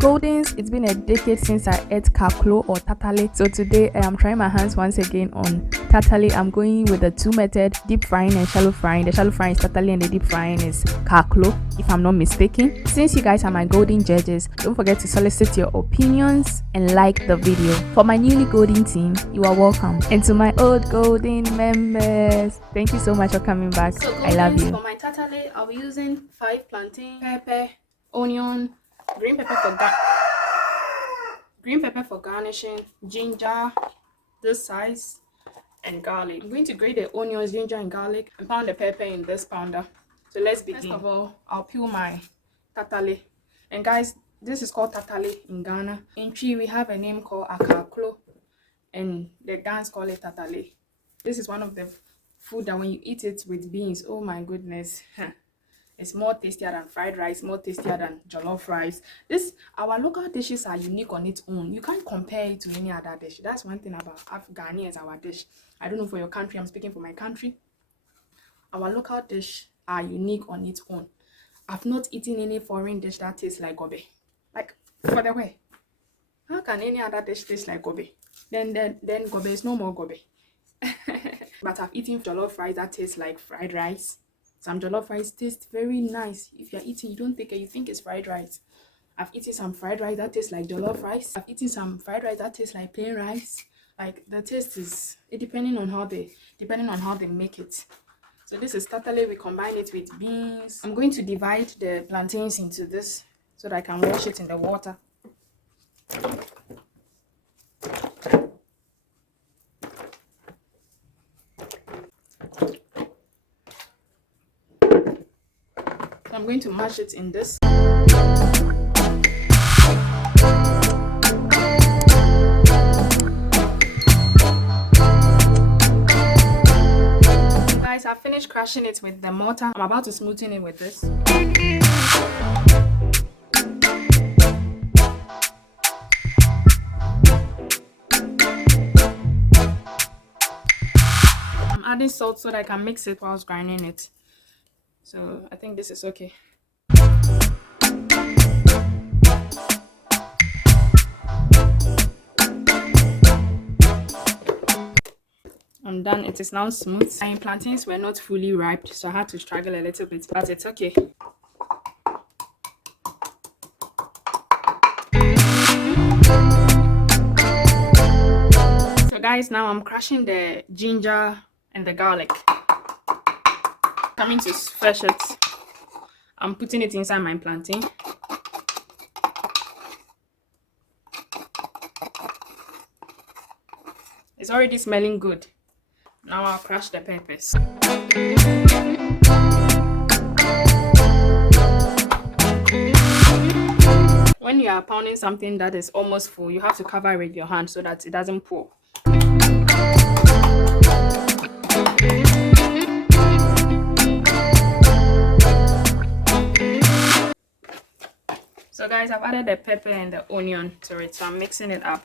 Goldens, it's been a decade since I ate Kaaklo or Tatale, so today I am trying my hands once again on Tatale. I'm going with the two method, deep frying and shallow frying. The shallow frying is Tatale and the deep frying is Kaaklo, if I'm not mistaken. Since you guys are my golden judges, don't forget to solicit your opinions and like the video. For my newly golden team, you are welcome. And to my old golden members, thank you so much for coming back. So I love you. For my Tatale, I'll be using 5 plantain, pepper, onion, green pepper for garnishing, ginger this size, and garlic. I'm going to grate the onions, ginger, and garlic and pound the pepper in this pounder. So let's begin. First of all, I'll peel my Tatale. And guys, this is called Tatale in Ghana. In Chi, we have a name called Kaaklo, and the Ghanaians call it Tatale. This is one of the food that when you eat it with beans, oh my goodness, it's more tastier than fried rice, more tastier than jollof rice. Our local dishes are unique on its own. You can't compare it to any other dish. That's one thing about Ghanaian as our dish. I don't know for your country, I'm speaking for my country. Our local dish are unique on its own. I've not eaten any foreign dish that tastes like gobe. Like, for the way, how can any other dish taste like gobe? Then gobe is no more gobe. But I've eaten jollof rice that tastes like fried rice. Some jollof rice tastes very nice. If you're eating, you don't take it, you think it's fried rice. I've eaten some fried rice that tastes like jollof rice. I've eaten some fried rice that tastes like plain rice. Like, the taste is depending on how they make it. So this is Tatale. We combine it with beans. I'm going to divide the plantains into this so that I can wash it in the water. I'm going to mash it in this. Guys, I finished crushing it with the mortar. I'm about to smoothen it with this. I'm adding salt so that I can mix it whilst grinding it. So I think this is okay. I'm done. It is now smooth. My plantains were not fully ripe, so I had to struggle a little bit, but it's okay. So guys, now I'm crushing the ginger and the garlic. Coming to fresh it, I'm putting it inside my plantain. It's already smelling good. Now I'll crush the peppers. When you are pounding something that is almost full, you have to cover it with your hand so that it doesn't pour. So guys, I've added the pepper and the onion to it, so I'm mixing it up.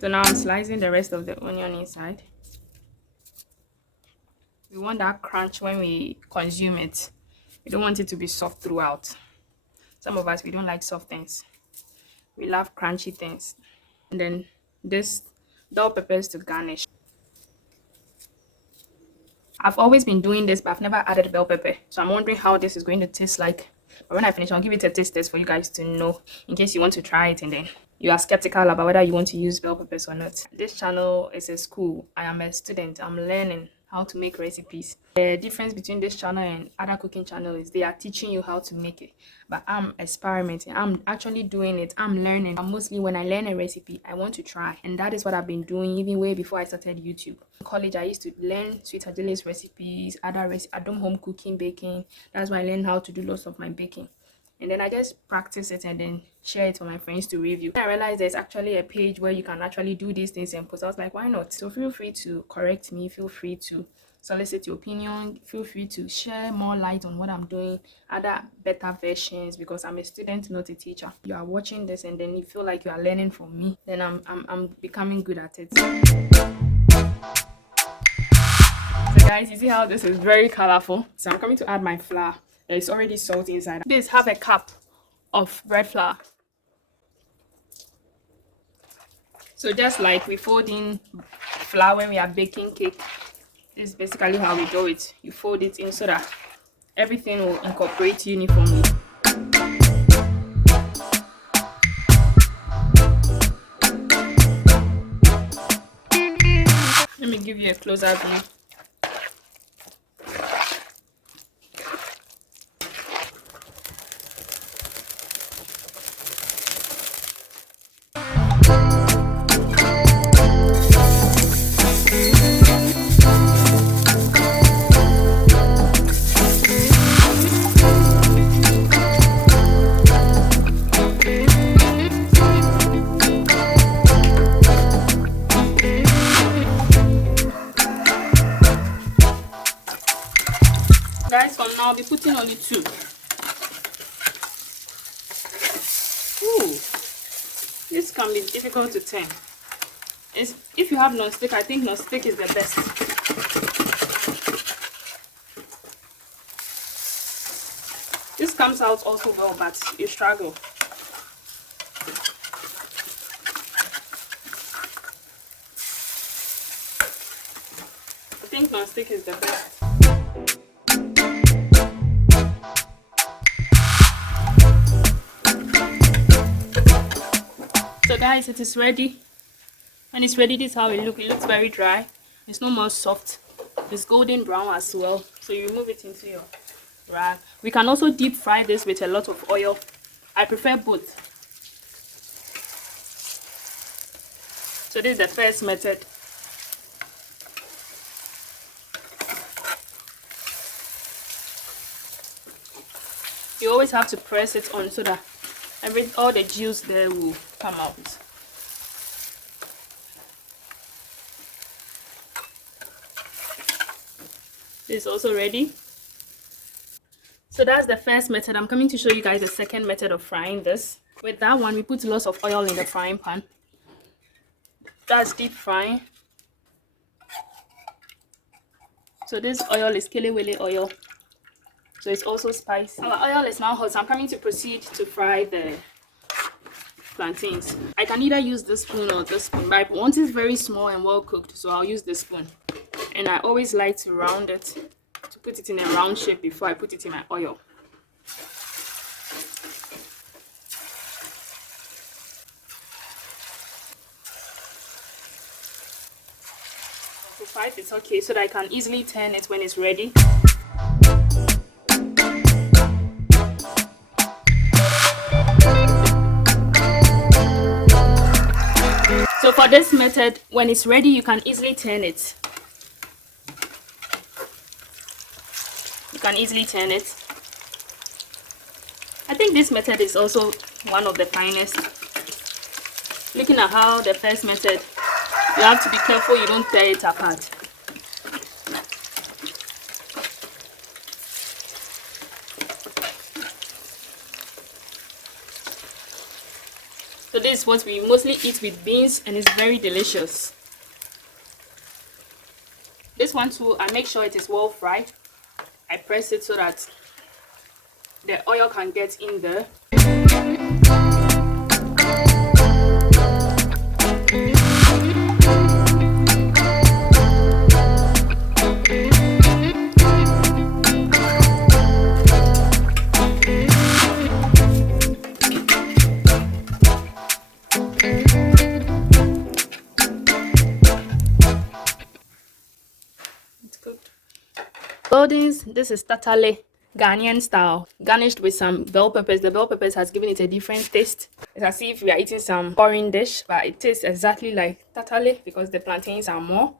So now I'm slicing the rest of the onion inside. We want that crunch when we consume it. We don't want it to be soft throughout. Some of us, we don't like soft things. We love crunchy things. And then this bell peppers to garnish. I've always been doing this, but I've never added bell pepper. So I'm wondering how this is going to taste like. But when I finish, I'll give it a taste test for you guys to know, in case you want to try it and then you are skeptical about whether you want to use bell peppers or not. This channel is a school. I am a student. I'm learning how to make recipes. The difference between this channel and other cooking channels is they are teaching you how to make it, but I'm experimenting. I'm actually doing it. I'm learning. And mostly when I learn a recipe, I want to try, and that is what I've been doing even way before I started YouTube. In college, I used to learn Sweet Adele's recipes, other recipes, adult home cooking, baking. That's why I learned how to do lots of my baking. And then I just practice it and then share it for my friends to review. I realized there's actually a page where you can actually do these things and post. I was like, why not? So feel free to correct me. Feel free to solicit your opinion. Feel free to share more light on what I'm doing, other better versions, because I'm a student, not a teacher. You are watching this and then you feel like you are learning from me, then I'm becoming good at it. So Guys, you see how this is very colorful? So I'm coming to add my flour. There's already salt inside. This half a cup of bread flour. So just like we fold in flour when we are baking cake, this is basically how we do it. You fold it in so that everything will incorporate uniformly. Let me give you a closer view. Guys, for now I'll be putting only 2. Ooh, this can be difficult to turn. If you have non-stick, I think non-stick is the best. This comes out also well, but you struggle. I think non-stick is the best. So guys, it is ready. When it's ready, this is how it looks. It looks very dry. It's no more soft. It's golden brown as well. So you remove it into your rag. We can also deep fry this with a lot of oil. I prefer both. So this is the first method. You always have to press it on so that all the juice there will come out. This is also ready. So that's the first method. I'm coming to show you guys the second method of frying this. With that one, we put lots of oil in the frying pan. That's deep frying. So this oil is kelewele oil. So it's also spicy. Our oil is now hot, so I'm coming to proceed to fry the plantains. I can either use this spoon or this spoon, but I want it very small and well cooked, so I'll use this spoon. And I always like to round it, to put it in a round shape before I put it in my oil. So 5 is okay, so that I can easily turn it when it's ready. So for this method, when it's ready, you can easily turn it. You can easily turn it. I think this method is also one of the finest. Looking at how the first method, you have to be careful you don't tear it apart. So this is what we mostly eat with beans, and it's very delicious. This one too, I make sure it is well fried. I press it so that the oil can get in there. This is tatale, Ghanaian style, garnished with some bell peppers. The bell peppers has given it a different taste. It's as if we are eating some foreign dish, but it tastes exactly like tatale because the plantains are more.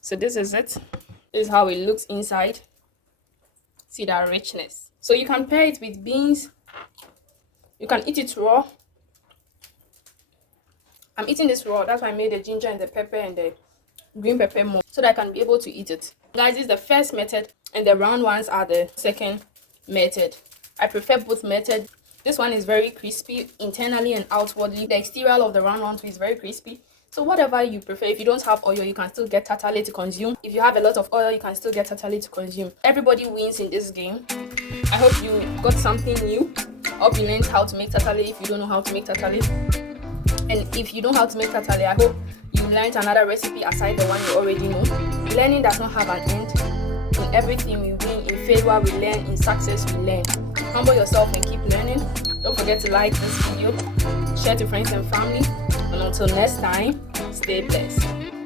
So this is it. This is how it looks inside. See that richness. So you can pair it with beans. You can eat it raw. I'm eating this raw. That's why I made the ginger and the pepper and the green pepper more, so that I can be able to eat it. Guys, this is the first method, and the round ones are the second method. I prefer both methods. This one is very crispy internally and outwardly. The exterior of the round one is very crispy. So whatever you prefer. If you don't have oil, you can still get tatale to consume. If you have a lot of oil, you can still get tatale to consume. Everybody wins in this game. I hope you got something new. I hope you learned how to make tatale if you don't know how to make tatale. And if you don't know how to make tatale, I hope you learned another recipe aside the one you already know. Learning does not have an end. In everything we win, in failure we learn, in success we learn. Humble yourself and keep learning. Don't forget to like this video, share to friends and family, and until next time, stay blessed.